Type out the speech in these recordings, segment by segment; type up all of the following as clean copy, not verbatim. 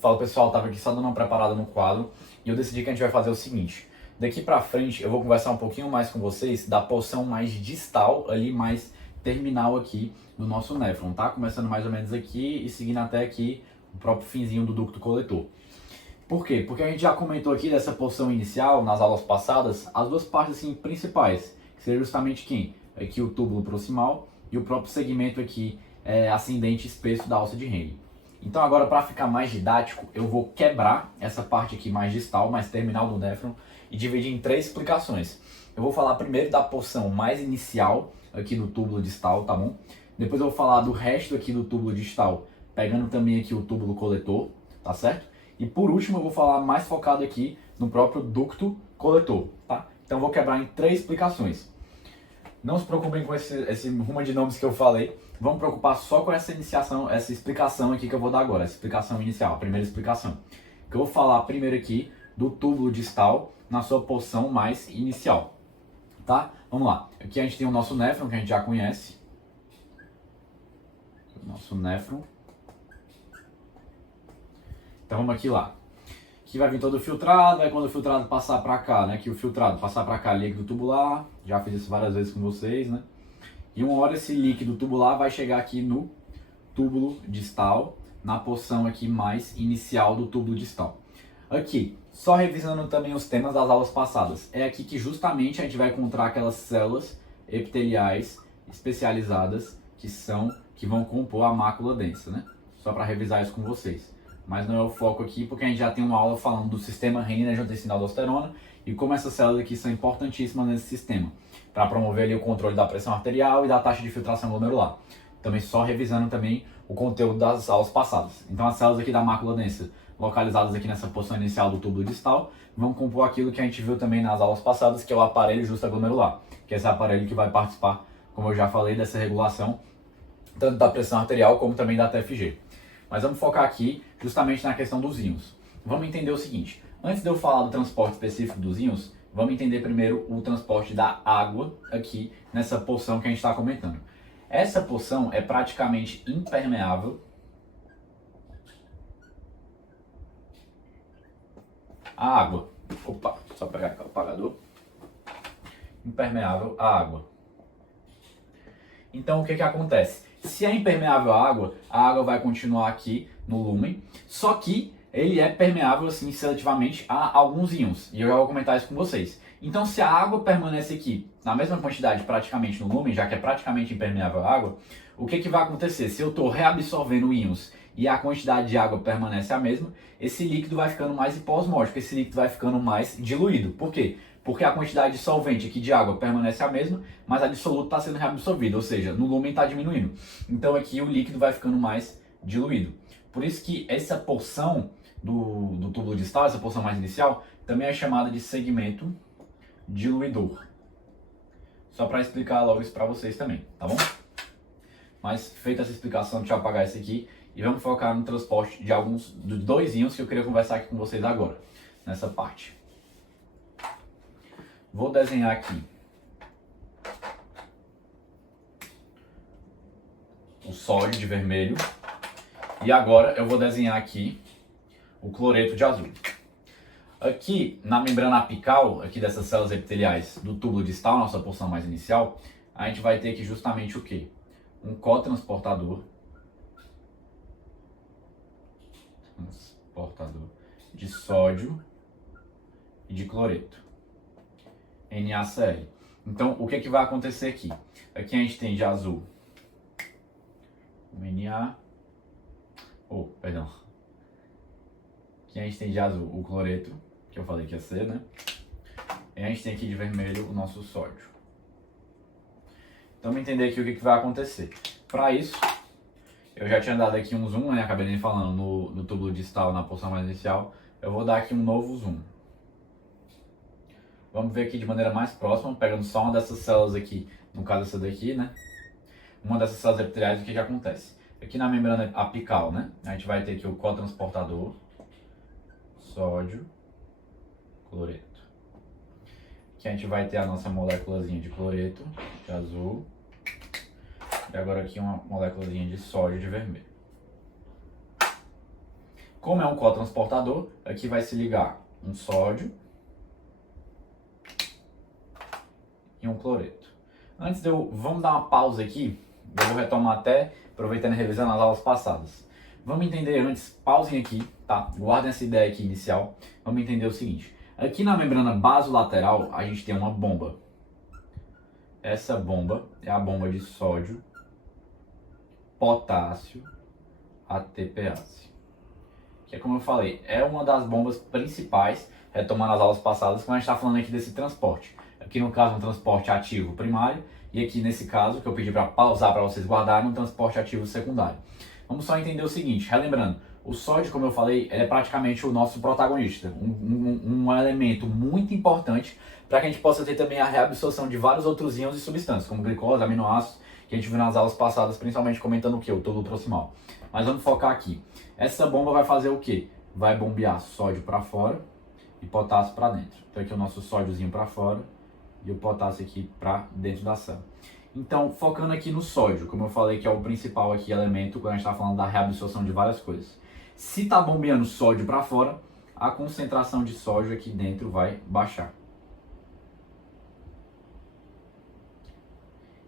Fala pessoal, tava aqui só dando uma preparada no quadro e eu decidi que a gente vai fazer o seguinte. Daqui pra frente eu vou conversar um pouquinho mais com vocês da porção mais distal, ali mais terminal aqui do nosso néfron, tá? Começando mais ou menos aqui e seguindo até aqui o próprio finzinho do ducto coletor. Por quê? Porque a gente já comentou aqui dessa porção inicial nas aulas passadas, as duas partes assim, principais, que seria justamente quem? Aqui o túbulo proximal e o próprio segmento aqui ascendente espesso da alça de Henle. Então agora, para ficar mais didático, eu vou quebrar essa parte aqui mais distal, mais terminal do néfron e dividir em 3 explicações. Eu vou falar primeiro da porção mais inicial aqui do túbulo distal, tá bom? Depois eu vou falar do resto aqui do túbulo distal, pegando também aqui o túbulo coletor, tá certo? E por último eu vou falar mais focado aqui no próprio ducto coletor, tá? Então eu vou quebrar em 3 explicações. Não se preocupem com esse rumo de nomes que eu falei. Vamos preocupar só com essa iniciação, essa explicação aqui que eu vou dar agora. Essa explicação inicial, a primeira explicação. Que eu vou falar primeiro aqui do túbulo distal na sua porção mais inicial. Tá? Vamos lá. Aqui a gente tem o nosso néfron, que a gente já conhece. O nosso néfron. Então vamos aqui lá. Aqui vai vir todo filtrado, aí quando o filtrado passar para cá, né? Que o filtrado passar para cá, líquido tubular, já fiz isso várias vezes com vocês, né? E uma hora esse líquido tubular vai chegar aqui no túbulo distal, na porção aqui mais inicial do túbulo distal. Aqui, só revisando também os temas das aulas passadas, é aqui que justamente a gente vai encontrar aquelas células epiteliais especializadas que vão compor a mácula densa, né? Só para revisar isso com vocês. Mas não é o foco aqui, porque a gente já tem uma aula falando do sistema renina-angiotensina-aldosterona e como essas células aqui são importantíssimas nesse sistema, para promover ali o controle da pressão arterial e da taxa de filtração glomerular. Também só revisando também o conteúdo das aulas passadas. Então as células aqui da mácula densa, localizadas aqui nessa porção inicial do túbulo distal, vão compor aquilo que a gente viu também nas aulas passadas, que é o aparelho justaglomerular, que é esse aparelho que vai participar, como eu já falei, dessa regulação, tanto da pressão arterial como também da TFG. Mas vamos focar aqui justamente na questão dos íons. Vamos entender o seguinte, antes de eu falar do transporte específico dos íons, vamos entender primeiro o transporte da água aqui nessa porção que a gente está comentando. Essa porção é praticamente impermeável à água. Opa, só pegar aqui o apagador. Impermeável à água. Então o que acontece? Se é impermeável à água, a água vai continuar aqui no lúmen, só que ele é permeável assim seletivamente a alguns íons, e eu já vou comentar isso com vocês. Então se a água permanece aqui na mesma quantidade praticamente no lúmen, já que é praticamente impermeável à água, o que vai acontecer? Se eu estou reabsorvendo íons e a quantidade de água permanece a mesma, esse líquido vai ficando mais hipoosmótico, esse líquido vai ficando mais diluído. Por quê? Porque a quantidade de solvente aqui de água permanece a mesma, mas a dissoluto está sendo reabsorvida, ou seja, no lúmen está diminuindo. Então aqui o líquido vai ficando mais diluído. Por isso que essa porção do túbulo distal, essa porção mais inicial, também é chamada de segmento diluidor. Só para explicar logo isso para vocês também, tá bom? Mas feita essa explicação, deixa eu apagar esse aqui e vamos focar no transporte de dos 2 íons que eu queria conversar aqui com vocês agora, nessa parte. Vou desenhar aqui o sódio de vermelho e agora eu vou desenhar aqui o cloreto de azul. Aqui na membrana apical, aqui dessas células epiteliais do túbulo distal, nossa porção mais inicial, a gente vai ter aqui justamente o quê? Um cotransportador de sódio e de cloreto. NaCl. Então, o que vai acontecer aqui? Aqui a gente tem de azul o Na. Aqui a gente tem de azul o cloreto, que eu falei que ia ser, né? E a gente tem aqui de vermelho o nosso sódio. Então, vamos entender aqui o que vai acontecer. Para isso, eu já tinha dado aqui um zoom, né? Acabei nem falando no túbulo distal, na porção mais inicial. Eu vou dar aqui um novo zoom. Vamos ver aqui de maneira mais próxima, pegando só uma dessas células aqui, no caso essa daqui, né? Uma dessas células epiteliais, o que acontece? Aqui na membrana apical, né? A gente vai ter aqui o cotransportador, sódio, cloreto. Aqui a gente vai ter a nossa moléculazinha de cloreto, de azul. E agora aqui uma moléculazinha de sódio de vermelho. Como é um cotransportador, aqui vai se ligar um sódio e um cloreto. Vamos dar uma pausa aqui, eu vou retomar até, aproveitando e revisando as aulas passadas. Vamos entender antes, pausem aqui, tá? Guardem essa ideia aqui inicial. Vamos entender o seguinte. Aqui na membrana basolateral, a gente tem uma bomba. Essa bomba é a bomba de sódio, potássio, ATPase. Que é como eu falei, é uma das bombas principais, retomando as aulas passadas, quando a gente está falando aqui desse transporte. Aqui no caso, um transporte ativo primário, e aqui nesse caso, que eu pedi para pausar para vocês guardarem, um transporte ativo secundário. Vamos só entender o seguinte, relembrando, o sódio, como eu falei, ele é praticamente o nosso protagonista, um elemento muito importante para que a gente possa ter também a reabsorção de vários outros íons e substâncias, como glicose, aminoácidos, que a gente viu nas aulas passadas, principalmente comentando o que? O toluto proximal. Mas vamos focar aqui. Essa bomba vai fazer o quê? Vai bombear sódio para fora e potássio para dentro. Então aqui é o nosso sódiozinho para fora e o potássio aqui para dentro da célula. Então, focando aqui no sódio, como eu falei que é o principal aqui elemento quando a gente está falando da reabsorção de várias coisas. Se está bombeando sódio para fora, a concentração de sódio aqui dentro vai baixar.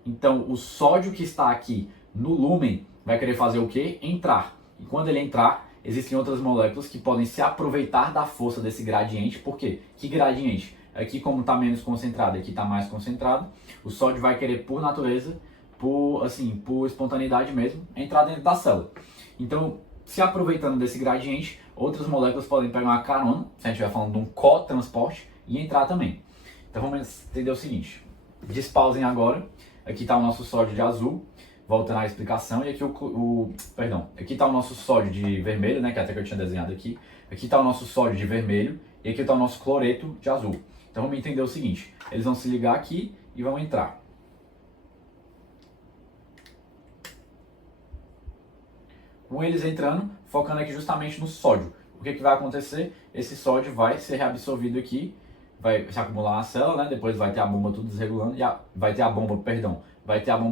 Então, o sódio que está aqui no lúmen vai querer fazer o quê? Entrar. E quando ele entrar, existem outras moléculas que podem se aproveitar da força desse gradiente. Por quê? Que gradiente? Aqui, como está menos concentrado, aqui está mais concentrado, o sódio vai querer, por natureza, por espontaneidade mesmo, entrar dentro da célula. Então, se aproveitando desse gradiente, outras moléculas podem pegar uma carona, se a gente estiver falando de um cotransporte, e entrar também. Então, vamos entender o seguinte. Despausem agora. Aqui está o nosso sódio de azul, voltando à explicação, e aqui aqui está o nosso sódio de vermelho, né, que até que eu tinha desenhado aqui. Aqui está o nosso sódio de vermelho, e aqui está o nosso cloreto de azul. Então vamos entender o seguinte, eles vão se ligar aqui e vão entrar. Com eles entrando, focando aqui justamente no sódio. O que vai acontecer? Esse sódio vai ser reabsorvido aqui, vai se acumular na célula, né? Depois vai ter a bomba tudo desregulando, vai ter a bomba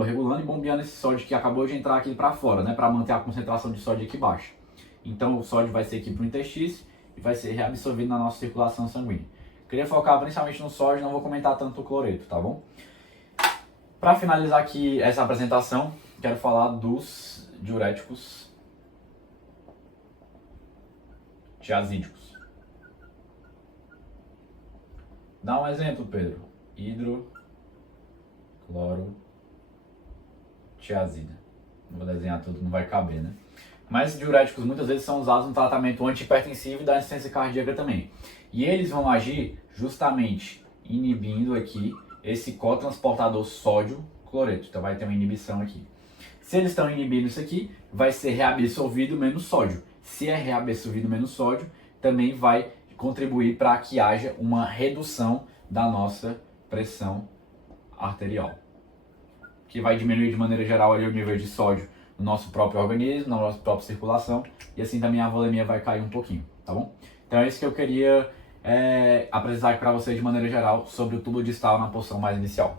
regulando e bombeando esse sódio que acabou de entrar aqui para fora, né? Para manter a concentração de sódio aqui baixa. Então o sódio vai ser aqui para o intestino e vai ser reabsorvido na nossa circulação sanguínea. Queria focar principalmente no sódio, não vou comentar tanto o cloreto, tá bom? Para finalizar aqui essa apresentação, quero falar dos diuréticos tiazídicos. Dá um exemplo, Pedro. Hidroclorotiazida. Não vou desenhar tudo, não vai caber, né? Mas diuréticos muitas vezes são usados no tratamento antihipertensivo e da insuficiência cardíaca também. E eles vão agir justamente inibindo aqui esse cotransportador sódio-cloreto. Então vai ter uma inibição aqui. Se eles estão inibindo isso aqui, vai ser reabsorvido menos sódio. Se é reabsorvido menos sódio, também vai contribuir para que haja uma redução da nossa pressão arterial, que vai diminuir de maneira geral ali o nível de sódio no nosso próprio organismo, na nossa própria circulação, e assim também a volemia vai cair um pouquinho, tá bom? Então é isso que eu queria apresentar aqui para vocês de maneira geral sobre o tubo distal na posição mais inicial.